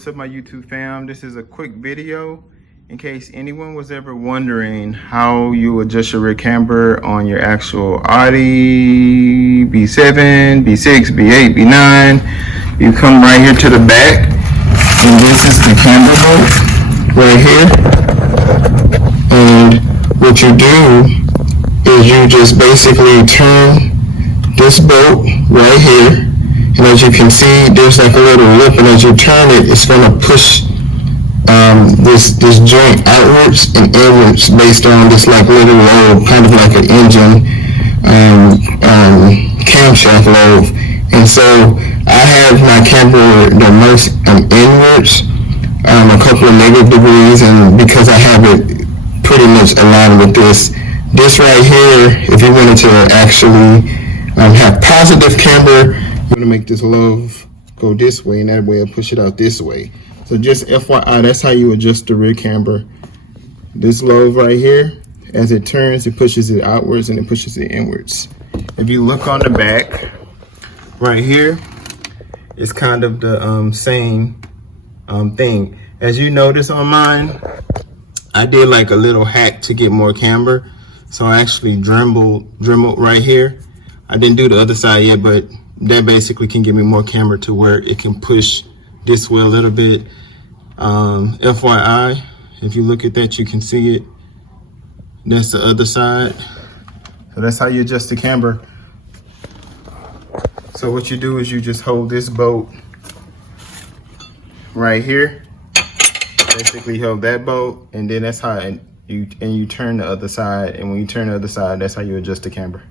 what's up my YouTube fam? This is a quick video in case anyone was ever wondering how you adjust your rear camber on your actual Audi B7, B6, B8, B9. You come right here to the back, and this is the camber bolt right here. And what you do is you just basically turn this bolt right here. And as you can see, there's like a little lip, and as you turn it, it's going to push this joint outwards and inwards based on this like little lobe, kind of like an engine camshaft lobe. And so I have my camber the most inwards, a couple of negative degrees, and because I have it pretty much aligned with this right here, if you wanted to actually have positive camber, I'm going to make this lobe go this way, and that way I'll push it out this way. So just FYI, that's how you adjust the rear camber. This lobe right here, as it turns, it pushes it outwards and it pushes it inwards. If you look on the back, right here, it's kind of the same thing. As you notice on mine, I did like a little hack to get more camber. So I actually dremelled right here. I didn't do the other side yet, but that basically can give me more camber to where it can push this way a little bit. FYI, if you look at that, you can see it. That's the other side. So that's how you adjust the camber. So what you do is you just hold this bolt right here. Basically hold that bolt, and then that's how you turn the other side. And when you turn the other side, that's how you adjust the camber.